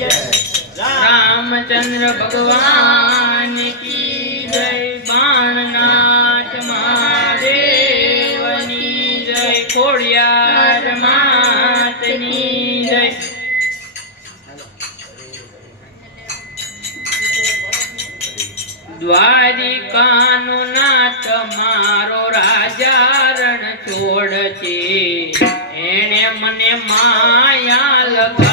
રામચંદ્ર ભગવાન કી જય. બાણનાથ મહાદેવની જય. ખોડિયાર માતની જય. દ્વારિકાનો નાથ મારો રાજા રણ છોડ છે એણે મને માયા લગાડી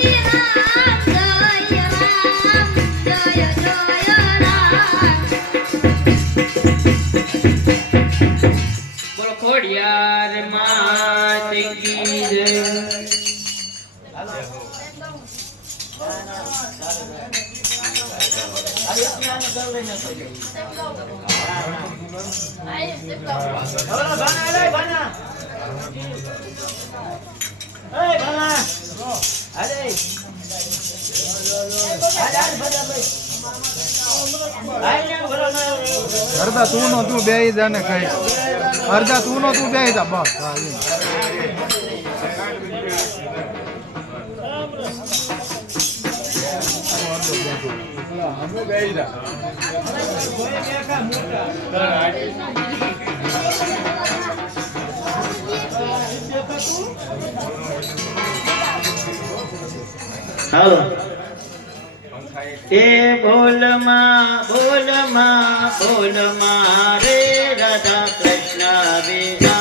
是啊。બેહી કઈ અર્ધા તું નો તું બેહી જા, બસ. હા એ બોલમાં બોલમાં બોલમાં રે. राधा कृष्ण